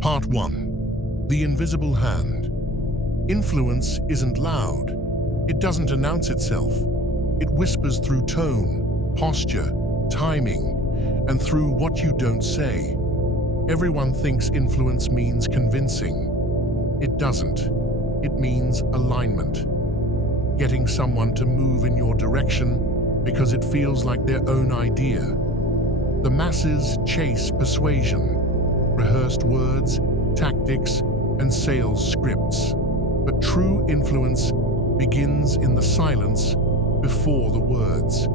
Part 1. The Invisible Hand. Influence isn't loud. It doesn't announce itself. It whispers through tone, posture, timing, and through what you don't say. Everyone thinks influence means convincing. It doesn't. It means alignment. Getting someone to move in your direction because it feels like their own idea. The masses chase persuasion, rehearsed words, tactics, and sales scripts. But true influence begins in the silence before the words.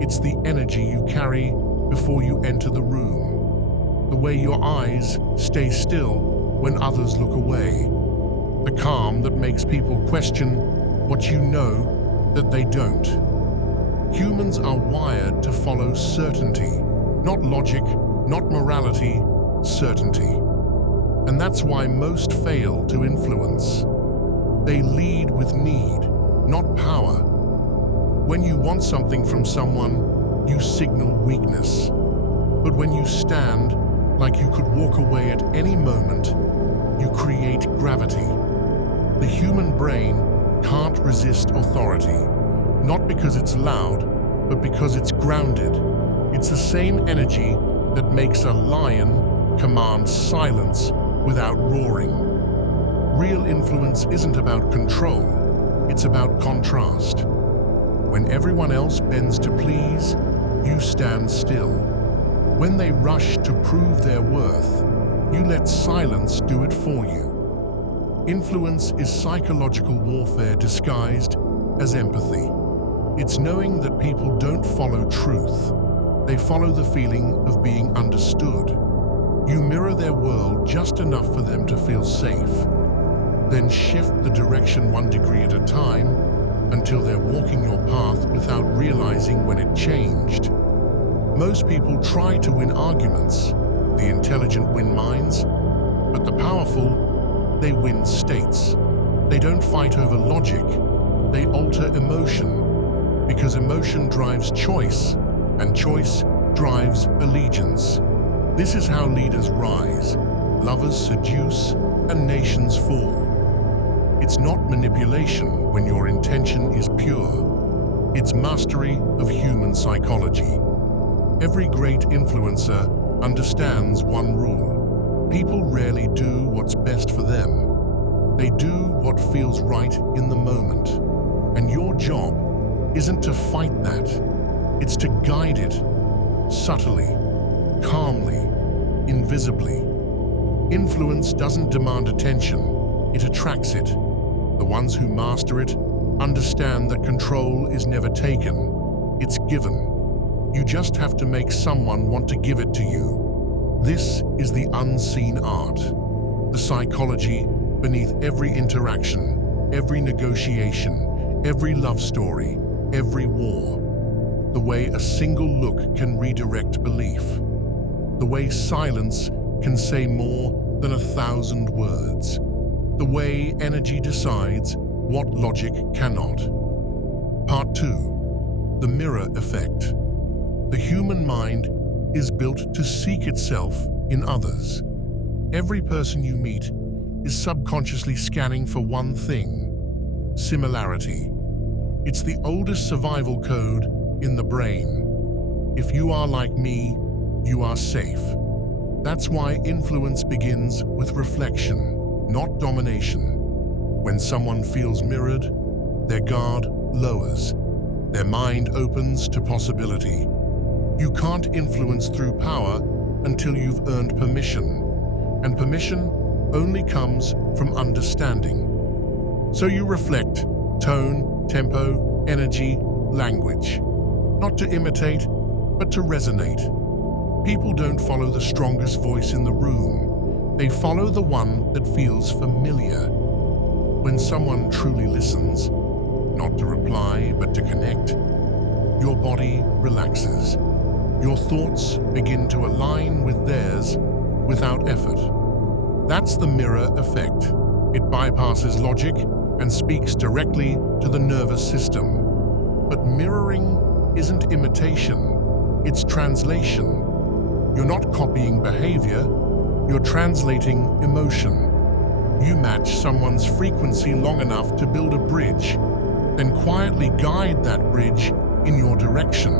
It's the energy you carry before you enter the room. The way your eyes stay still when others look away. The calm that makes people question what you know that they don't. Humans are wired to follow certainty, not logic, not morality, certainty. And that's why most fail to influence. They lead with need, not power. When you want something from someone, you signal weakness. But when you stand like you could walk away at any moment, you create gravity. The human brain can't resist authority, not because it's loud, but because it's grounded. It's the same energy that makes a lion command silence without roaring. Real influence isn't about control, it's about contrast. When everyone else bends to please, you stand still. When they rush to prove their worth, you let silence do it for you. Influence is psychological warfare disguised as empathy. It's knowing that people don't follow truth. They follow the feeling of being understood. You mirror their world just enough for them to feel safe. Then shift the direction 1 degree at a time until they're walking your path without realizing when it changed. Most people try to win arguments. The intelligent win minds, but the powerful, they win states. They don't fight over logic, they alter emotion, because emotion drives choice, and choice drives allegiance. This is how leaders rise, lovers seduce, and nations fall. It's not manipulation when your intention is pure. It's mastery of human psychology. Every great influencer understands one rule. People rarely do what's best for them. They do what feels right in the moment. And your job isn't to fight that. It's to guide it subtly, calmly, invisibly. Influence doesn't demand attention, it attracts it. The ones who master it understand that control is never taken, it's given. You just have to make someone want to give it to you. This is the unseen art, the psychology beneath every interaction, every negotiation, every love story, every war. The way a single look can redirect belief. The way silence can say more than 1,000 words. The way energy decides what logic cannot. Part 2. The mirror effect. The human mind is built to seek itself in others. Every person you meet is subconsciously scanning for one thing: similarity. It's the oldest survival code in the brain. If you are like me, you are safe. That's why influence begins with reflection, not domination. When someone feels mirrored, their guard lowers. Their mind opens to possibility. You can't influence through power until you've earned permission, and permission only comes from understanding. So you reflect tone, tempo, energy, language, not to imitate, but to resonate. People don't follow the strongest voice in the room. They follow the one that feels familiar. When someone truly listens, not to reply, but to connect, your body relaxes. Your thoughts begin to align with theirs without effort. That's the mirror effect. It bypasses logic and speaks directly to the nervous system. But mirroring isn't imitation, it's translation. You're not copying behavior, You're translating emotion. You match someone's frequency long enough to build a bridge, then quietly guide that bridge in your direction.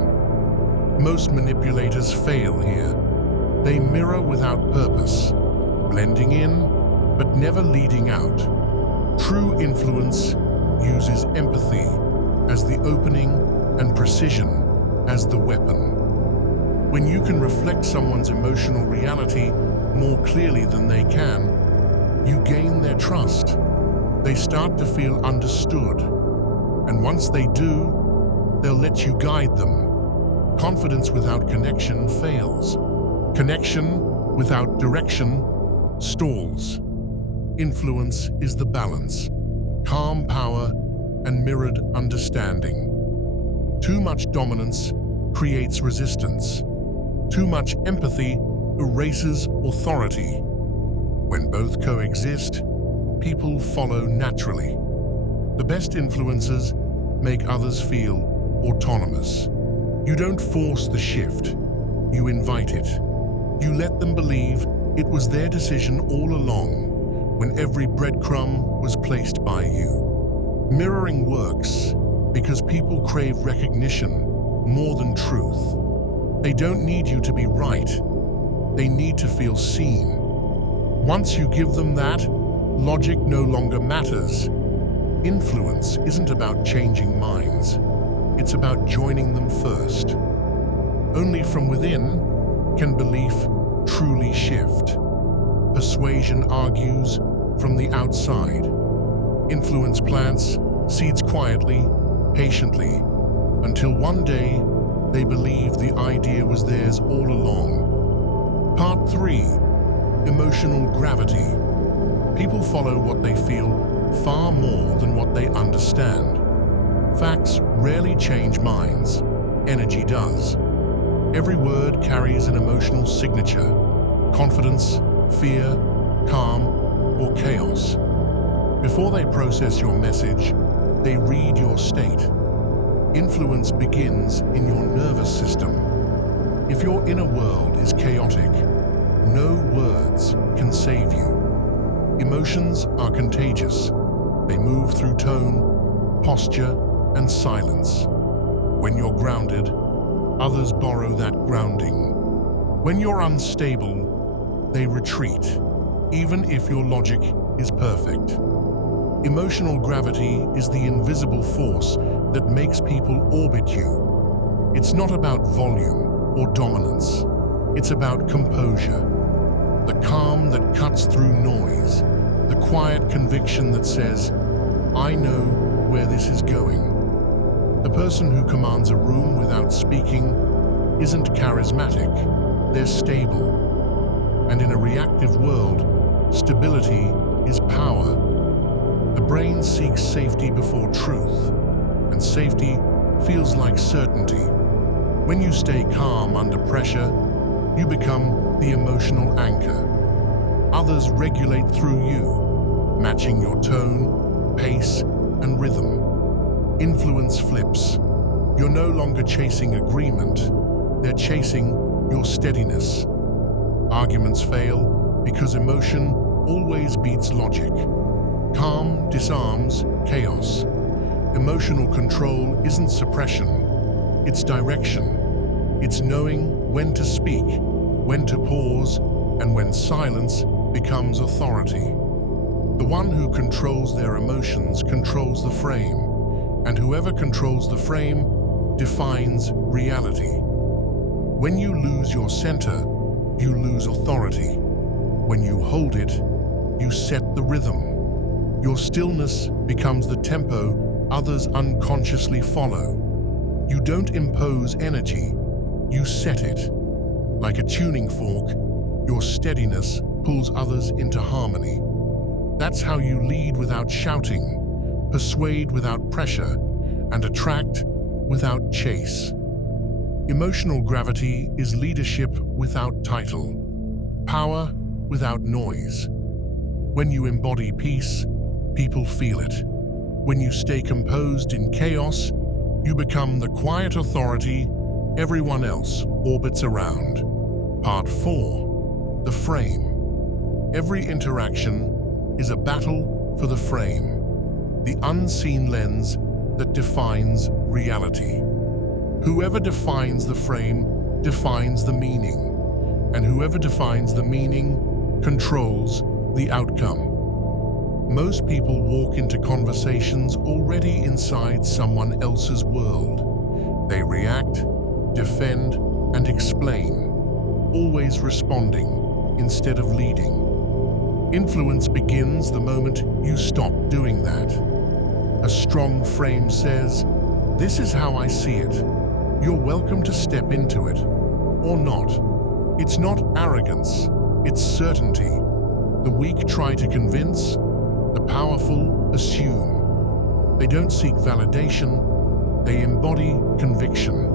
Most manipulators fail here. They mirror without purpose, blending in, but never leading out. True influence uses empathy as the opening and precision as the weapon. When you can reflect someone's emotional reality more clearly than they can, you gain their trust. They start to feel understood. And once they do, they'll let you guide them. Confidence without connection fails. Connection without direction stalls. Influence is the balance, calm power and mirrored understanding. Too much dominance creates resistance. Too much empathy erases authority. When both coexist, people follow naturally. The best influences make others feel autonomous. You don't force the shift, you invite it. You let them believe it was their decision all along, when every breadcrumb was placed by you. Mirroring works because people crave recognition more than truth. They don't need you to be right. They need to feel seen. Once you give them that, logic no longer matters. Influence isn't about changing minds. It's about joining them first. Only from within can belief truly shift. Persuasion argues from the outside. Influence plants seeds quietly, patiently, until one day they believe the idea was theirs all along. Part 3. Emotional gravity. People follow what they feel far more than what they understand. Facts rarely change minds. Energy does. Every word carries an emotional signature: confidence, fear, calm, or chaos. Before they process your message, they read your state. Influence begins in your nervous system. If your inner world is chaotic, no words can save you. Emotions are contagious. They move through tone, posture, and silence. When you're grounded, others borrow that grounding. When you're unstable, they retreat, even if your logic is perfect. Emotional gravity is the invisible force that makes people orbit you. It's not about volume or dominance. It's about composure. The calm that cuts through noise. The quiet conviction that says, I know where this is going. The person who commands a room without speaking isn't charismatic. They're stable. And in a reactive world, stability is power. The brain seeks safety before truth, and safety feels like certainty. When you stay calm under pressure, you become the emotional anchor. Others regulate through you, matching your tone, pace, and rhythm. Influence flips. You're no longer chasing agreement. They're chasing your steadiness. Arguments fail because emotion always beats logic. Calm disarms chaos. Emotional control isn't suppression, it's direction. It's knowing when to speak, when to pause, and when silence becomes authority. The one who controls their emotions controls the frame, and whoever controls the frame defines reality. When you lose your center, you lose authority. When you hold it, you set the rhythm. Your stillness becomes the tempo others unconsciously follow. You don't impose energy, you set it. Like a tuning fork, your steadiness pulls others into harmony. That's how you lead without shouting, persuade without pressure, and attract without chase. Emotional gravity is leadership without title, power without noise. When you embody peace, people feel it. When you stay composed in chaos, you become the quiet authority everyone else orbits around. Part 4. The frame. Every interaction is a battle for the frame, the unseen lens that defines reality. Whoever defines the frame defines the meaning, and whoever defines the meaning controls the outcome. Most people walk into conversations already inside someone else's world. They react, defend, and explain, always responding instead of leading. Influence begins the moment you stop doing that. A strong frame says, "This is how I see it. You're welcome to step into it, or not." It's not arrogance, it's certainty. The weak try to convince, the powerful assume. They don't seek validation, they embody conviction.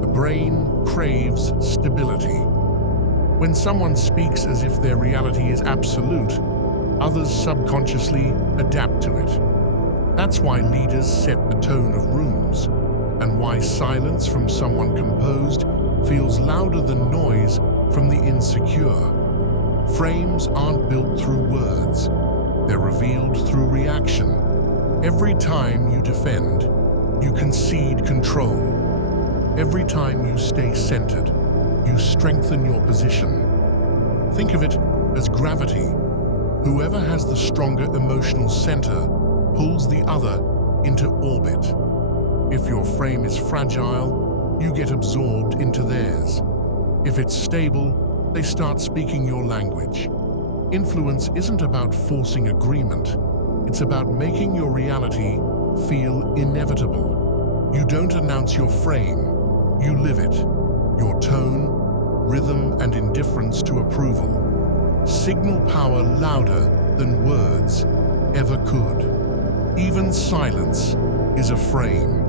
The brain craves stability. When someone speaks as if their reality is absolute, others subconsciously adapt to it. That's why leaders set the tone of rooms, and why silence from someone composed feels louder than noise from the insecure. Frames aren't built through words, they're revealed through reaction. Every time you defend, you concede control. Every time you stay centered, you strengthen your position. Think of it as gravity. Whoever has the stronger emotional center pulls the other into orbit. If your frame is fragile, you get absorbed into theirs. If it's stable, they start speaking your language. Influence isn't about forcing agreement. It's about making your reality feel inevitable. You don't announce your frame, you live it. Your tone, rhythm, and indifference to approval signal power louder than words ever could. Even silence is a frame.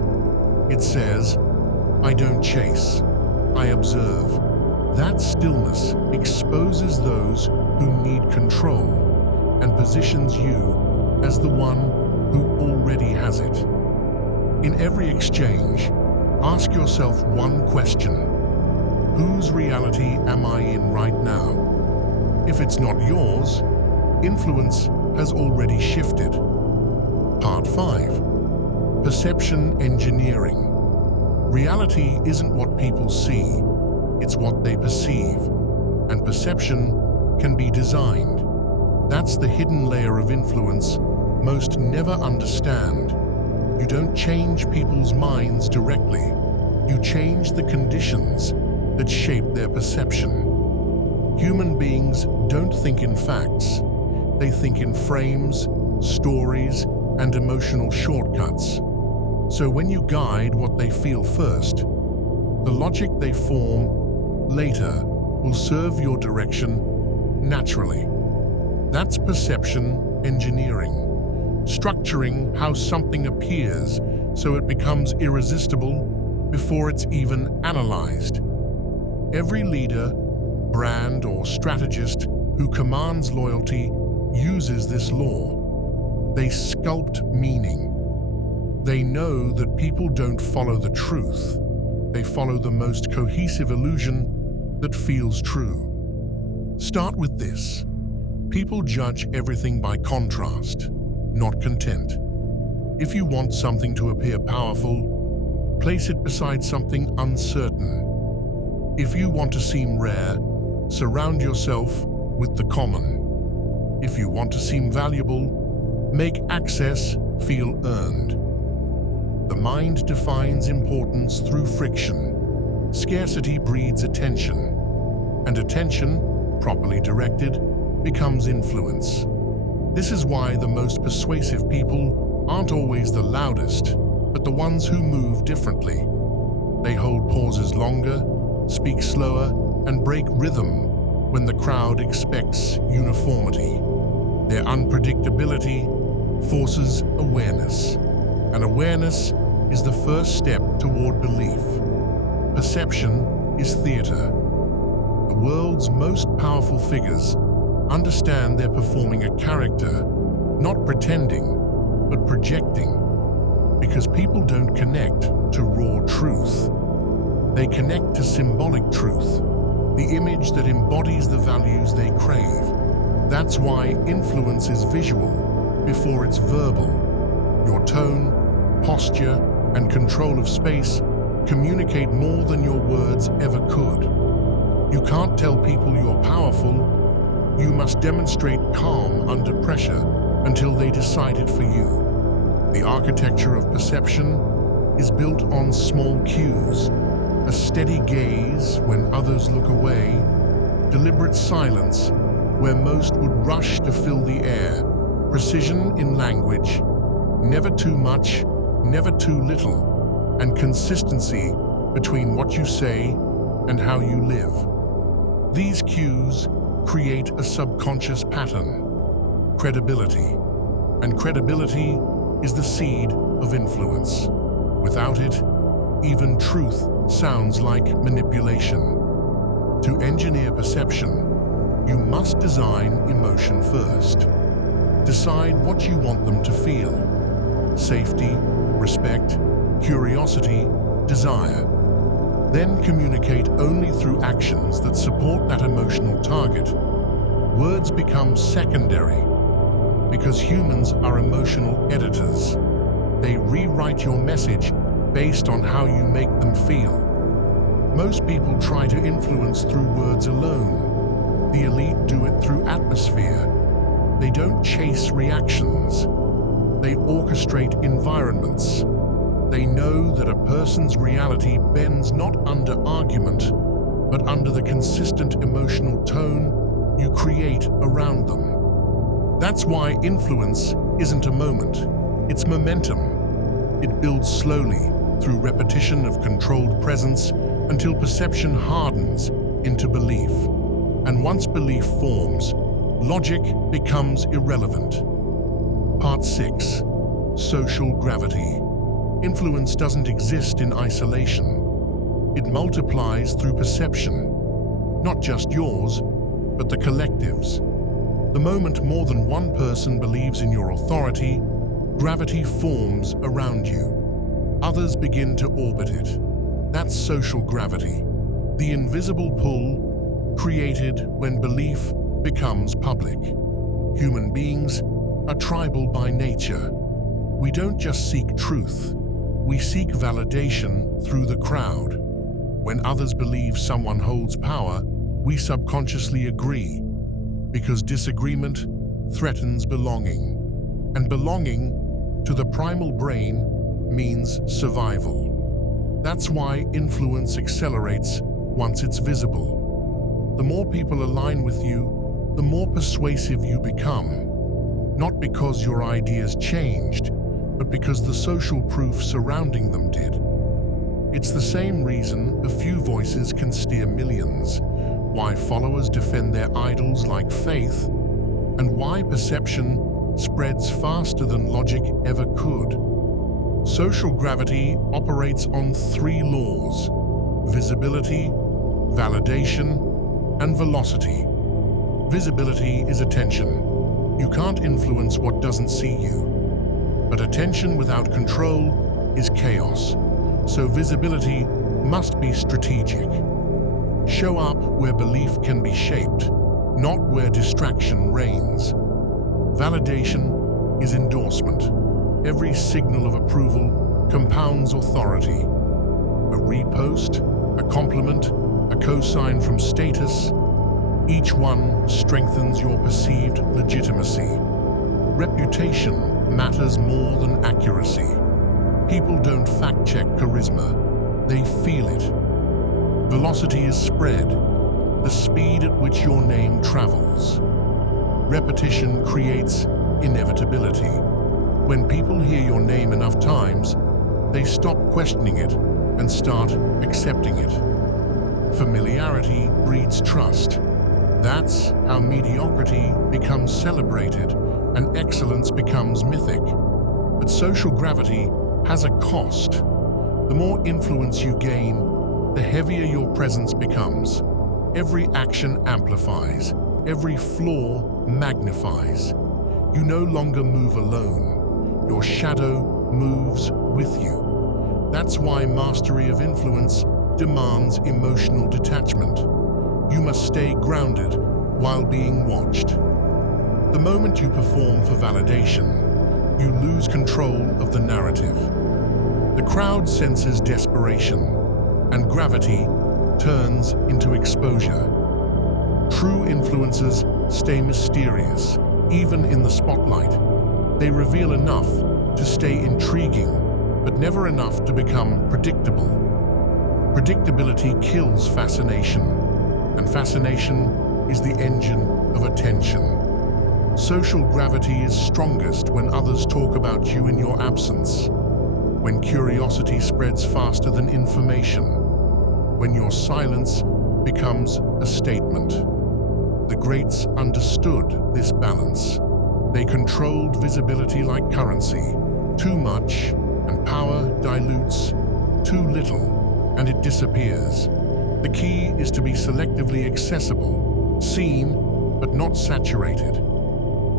It says, "I don't chase, I observe." That stillness exposes those who need control and positions you as the one who already has it. In every exchange, ask yourself one question: whose reality am I in right now? If it's not yours, influence has already shifted. Part 5. Perception engineering. Reality isn't what people see, it's what they perceive, and perception can be designed. That's the hidden layer of influence most never understand. You don't change people's minds directly. You change the conditions that shape their perception. Human beings don't think in facts. They think in frames, stories, and emotional shortcuts. So when you guide what they feel first, the logic they form later will serve your direction naturally. That's perception engineering, structuring how something appears so it becomes irresistible before it's even analyzed. Every leader, brand, or strategist who commands loyalty uses this law. They sculpt meaning. They know that people don't follow the truth. They follow the most cohesive illusion that feels true. Start with this. People judge everything by contrast, not content. If you want something to appear powerful, place it beside something uncertain. If you want to seem rare, surround yourself with the common. If you want to seem valuable, make access feel earned. The mind defines importance through friction. Scarcity breeds attention, and attention, properly directed, becomes influence. This is why the most persuasive people aren't always the loudest, but the ones who move differently. They hold pauses longer, speak slower, and break rhythm when the crowd expects uniformity. Their unpredictability forces awareness, and awareness is the first step toward belief. Perception is theater. The world's most powerful figures understand they're performing a character, not pretending, but projecting. Because people don't connect to raw truth. They connect to symbolic truth, the image that embodies the values they crave. That's why influence is visual before it's verbal. Your tone, posture, and control of space communicate more than your words ever could. You can't tell people you're powerful. You must demonstrate calm under pressure until they decide it for you. The architecture of perception is built on small cues: a steady gaze when others look away, deliberate silence where most would rush to fill the air, precision in language, never too much, never too little, and consistency between what you say and how you live. These cues create a subconscious pattern: credibility. And credibility is the seed of influence. Without it, even truth sounds like manipulation. To engineer perception, you must design emotion first. Decide what you want them to feel: safety, respect, curiosity, desire. Then communicate only through actions that support that emotional target. Words become secondary because humans are emotional editors. They rewrite your message based on how you make them feel. Most people try to influence through words alone. The elite do it through atmosphere. They don't chase reactions. They orchestrate environments. They know that a person's reality bends not under argument, but under the consistent emotional tone you create around them. That's why influence isn't a moment, it's momentum. It builds slowly through repetition of controlled presence until perception hardens into belief. And once belief forms, logic becomes irrelevant. Part 6. Social gravity. Influence doesn't exist in isolation. It multiplies through perception, not just yours, but the collective's. The moment more than one person believes in your authority, gravity forms around you. Others begin to orbit it. That's social gravity, the invisible pull created when belief becomes public. Human beings are tribal by nature. We don't just seek truth, we seek validation through the crowd. When others believe someone holds power, we subconsciously agree, because disagreement threatens belonging. And belonging, to the primal brain, means survival. That's why influence accelerates once it's visible. The more people align with you, the more persuasive you become. Not because your ideas changed, but because the social proof surrounding them did. It's the same reason a few voices can steer millions, why followers defend their idols like faith, and why perception spreads faster than logic ever could. Social gravity operates on 3 laws: visibility, validation, and velocity. Visibility is attention. You can't influence what doesn't see you. But attention without control is chaos. So visibility must be strategic. Show up where belief can be shaped, not where distraction reigns. Validation is endorsement. Every signal of approval compounds authority. A repost, a compliment, a cosign from status, each one strengthens your perceived legitimacy. Reputation matters more than accuracy. People don't fact-check charisma, they feel it. Velocity is spread, the speed at which your name travels. Repetition creates inevitability. When people hear your name enough times, they stop questioning it and start accepting it. Familiarity breeds trust. That's how mediocrity becomes celebrated and excellence becomes mythic. But social gravity has a cost. The more influence you gain, the heavier your presence becomes. Every action amplifies, every flaw magnifies. You no longer move alone. Your shadow moves with you. That's why mastery of influence demands emotional detachment. You must stay grounded while being watched. The moment you perform for validation, you lose control of the narrative. The crowd senses desperation, and gravity turns into exposure. True influencers stay mysterious, even in the spotlight. They reveal enough to stay intriguing, but never enough to become predictable. Predictability kills fascination, and fascination is the engine of attention. Social gravity is strongest when others talk about you in your absence, when curiosity spreads faster than information, when your silence becomes a statement. The greats understood this balance. They controlled visibility like currency. Too much, and power dilutes. Too little, and it disappears. The key is to be selectively accessible, seen, but not saturated.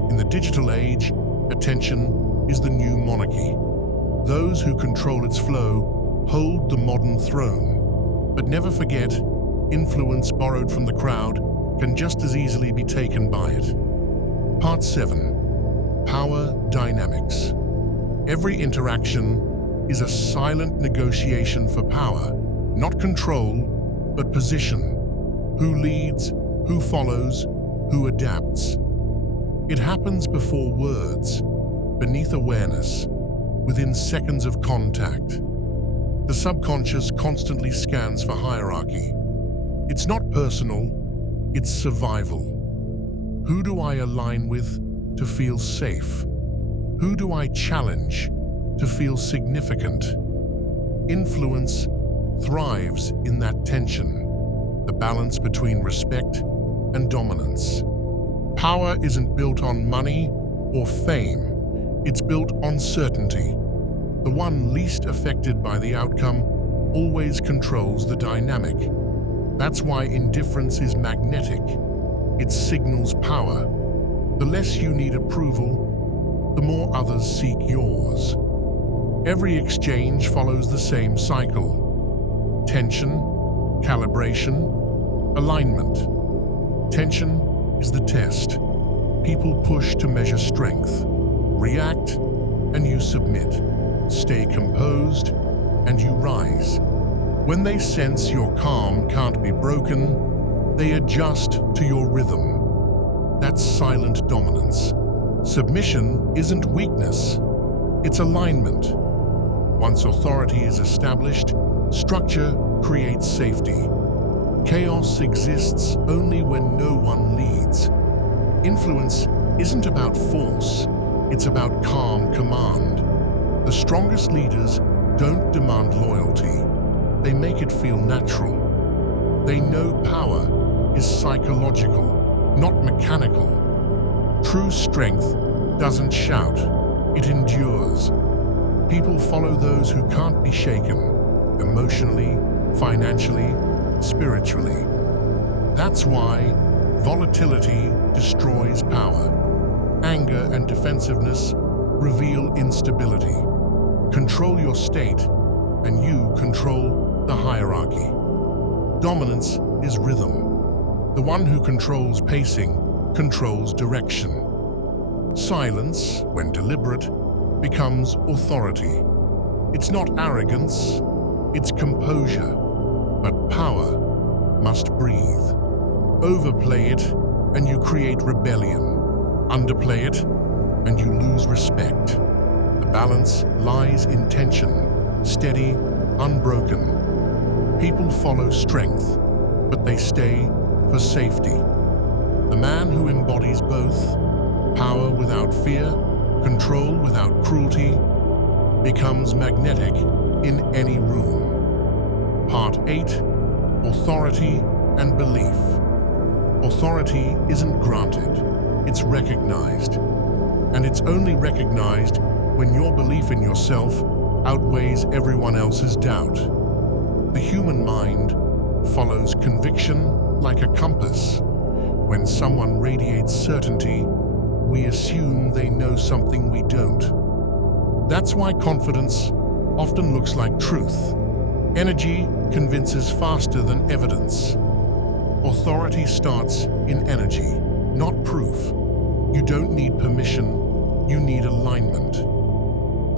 In the digital age, attention is the new monarchy. Those who control its flow hold the modern throne. But never forget, influence borrowed from the crowd can just as easily be taken by it. Part 7. Power Dynamics. Every interaction is a silent negotiation for power, not control, but position. Who leads, who follows, who adapts. It happens before words, beneath awareness, within seconds of contact. The subconscious constantly scans for hierarchy. It's not personal, it's survival. Who do I align with to feel safe? Who do I challenge to feel significant? Influence thrives in that tension, the balance between respect and dominance. Power isn't built on money or fame, it's built on certainty. The one least affected by the outcome always controls the dynamic. That's why indifference is magnetic. It signals power. The less you need approval, the more others seek yours. Every exchange follows the same cycle. Tension, calibration, alignment. Tension is the test. People push to measure strength. React, and you submit. Stay composed, and you rise. When they sense your calm can't be broken, they adjust to your rhythm. That's silent dominance. Submission isn't weakness, it's alignment. Once authority is established, structure creates safety. Chaos exists only when no one leads. Influence isn't about force, it's about calm command. The strongest leaders don't demand loyalty, they make it feel natural. They know power is psychological, not mechanical. True strength doesn't shout, it endures. People follow those who can't be shaken, emotionally, financially, spiritually. That's why volatility destroys power. Anger and defensiveness reveal instability. Control your state, and you control the hierarchy. Dominance is rhythm. The one who controls pacing controls direction. Silence, when deliberate, becomes authority. It's not arrogance, it's composure. But power must breathe. Overplay it, and you create rebellion. Underplay it, and you lose respect. The balance lies in tension, steady, unbroken. People follow strength, but they stay for safety. The man who embodies both, power without fear, control without cruelty, becomes magnetic in any room. Part 8. Authority and belief. Authority isn't granted, it's recognized. And it's only recognized when your belief in yourself outweighs everyone else's doubt. The human mind follows conviction like a compass. When someone radiates certainty, we assume they know something we don't. That's why confidence often looks like truth. Energy convinces faster than evidence. Authority starts in energy, not proof. You don't need permission, you need alignment.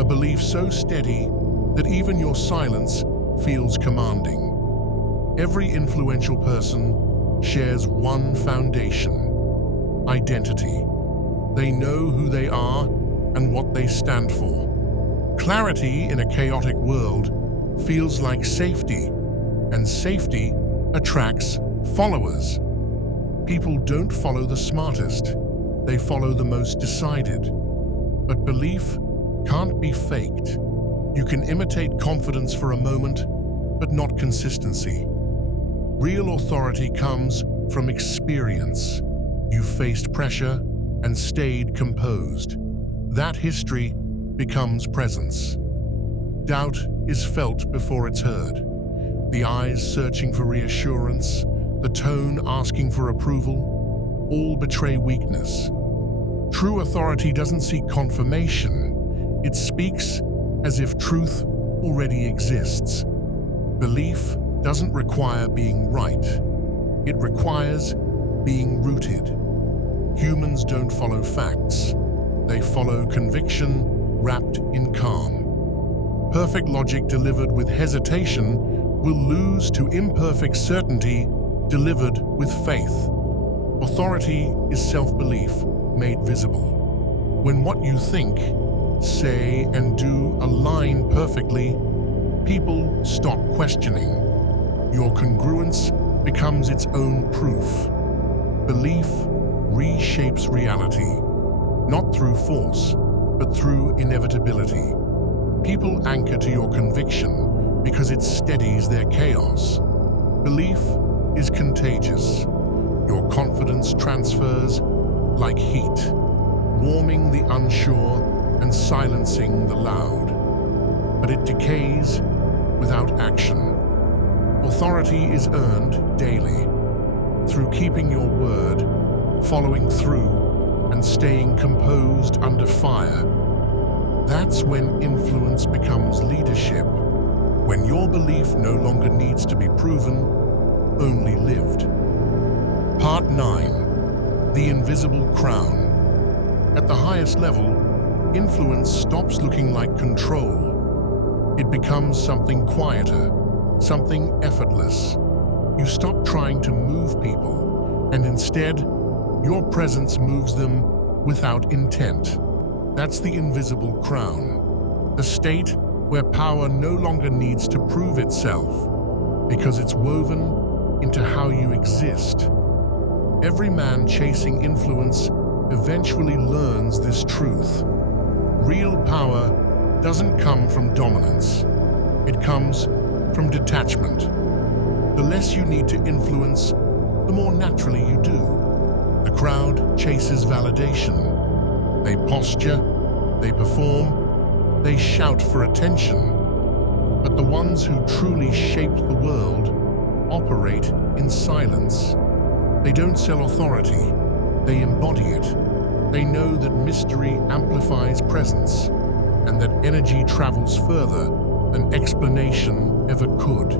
A belief so steady that even your silence feels commanding. Every influential person shares one foundation: identity. They know who they are and what they stand for. Clarity in a chaotic world feels like safety, and safety attracts followers. People don't follow the smartest, they follow the most decided. But belief can't be faked. You can imitate confidence for a moment, but not consistency. Real authority comes from experience. You faced pressure and stayed composed. That history becomes presence. Doubt is felt before it's heard. The eyes searching for reassurance, the tone asking for approval, all betray weakness. True authority doesn't seek confirmation. It speaks as if truth already exists. Belief doesn't require being right. It requires being rooted. Humans don't follow facts. They follow conviction wrapped in calm. Perfect logic delivered with hesitation will lose to imperfect certainty delivered with faith. Authority is self-belief made visible. When what you think, say, and do align perfectly, people stop questioning. Your congruence becomes its own proof. Belief reshapes reality, not through force, but through inevitability. People anchor to your conviction because it steadies their chaos. Belief is contagious. Your confidence transfers like heat, warming the unsure and silencing the loud. But it decays without action. Authority is earned daily, through keeping your word, following through, and staying composed under fire. That's when influence becomes leadership, when your belief no longer needs to be proven, only lived. Part 9. The Invisible Crown. At the highest level, influence stops looking like control. It becomes something quieter, something effortless. You stop trying to move people, and instead, your presence moves them without intent. That's the invisible crown, the state where power no longer needs to prove itself, because it's woven into how you exist. Every man chasing influence eventually learns this truth. Real power doesn't come from dominance. It comes from detachment. The less you need to influence, the more naturally you do. The crowd chases validation. They posture, they perform, they shout for attention. But the ones who truly shape the world operate in silence. They don't sell authority, they embody it. They know that mystery amplifies presence, and that energy travels further than explanation ever could.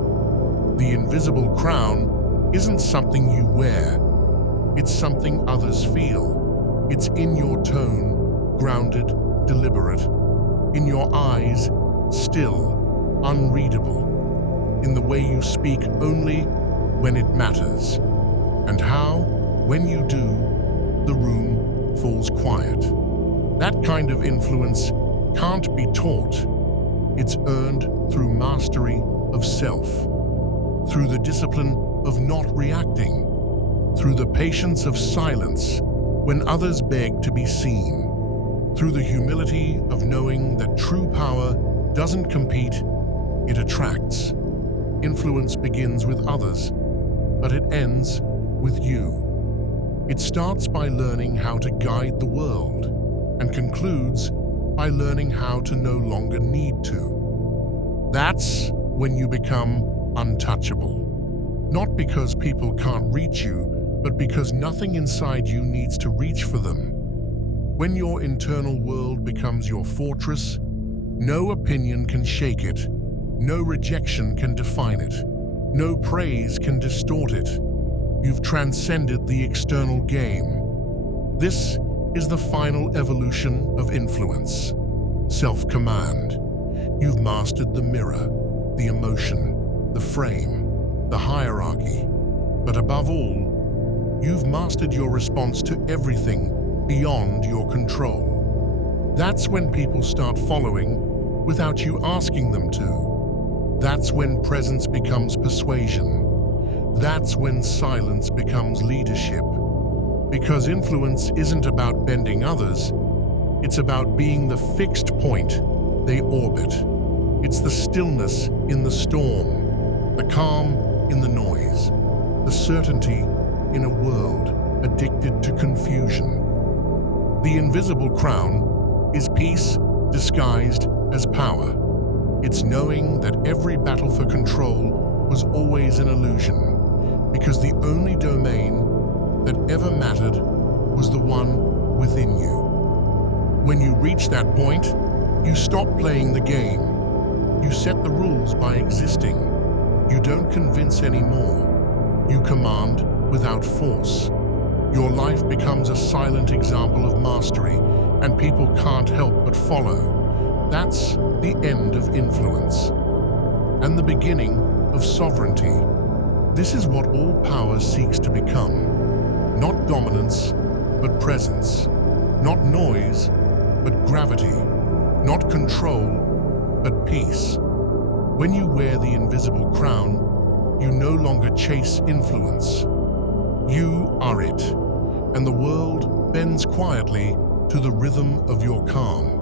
The invisible crown isn't something you wear. It's something others feel. It's in your tone, grounded, deliberate. In your eyes, still, unreadable. In the way you speak only when it matters. And how, when you do, the room falls quiet. That kind of influence can't be taught. It's earned through mastery of self, through the discipline of not reacting, through the patience of silence when others beg to be seen, through the humility of knowing that true power doesn't compete, it attracts. Influence begins with others, but it ends with you. It starts by learning how to guide the world, and concludes by learning how to no longer need to. That's when you become untouchable. Not because people can't reach you, but because nothing inside you needs to reach for them. When your internal world becomes your fortress, no opinion can shake it, no rejection can define it, no praise can distort it. You've transcended the external game. This is the final evolution of influence. Self-command. You've mastered the mirror, the emotion, the frame, the hierarchy. But above all, you've mastered your response to everything beyond your control. That's when people start following without you asking them to. That's when presence becomes persuasion. That's when silence becomes leadership. Because influence isn't about bending others, it's about being the fixed point they orbit. It's the stillness in the storm, the calm in the noise, the certainty in a world addicted to confusion. The invisible crown is peace disguised as power. It's knowing that every battle for control was always an illusion, because the only domain that ever mattered was the one within you. When you reach that point, you stop playing the game. You set the rules by existing. You don't convince anymore. You command without force. Your life becomes a silent example of mastery, and people can't help but follow. That's the end of influence and the beginning of sovereignty. This is what all power seeks to become. Not dominance, but presence. Not noise, but gravity. Not control, but peace. When you wear the invisible crown, you no longer chase influence. You are it, and the world bends quietly to the rhythm of your calm.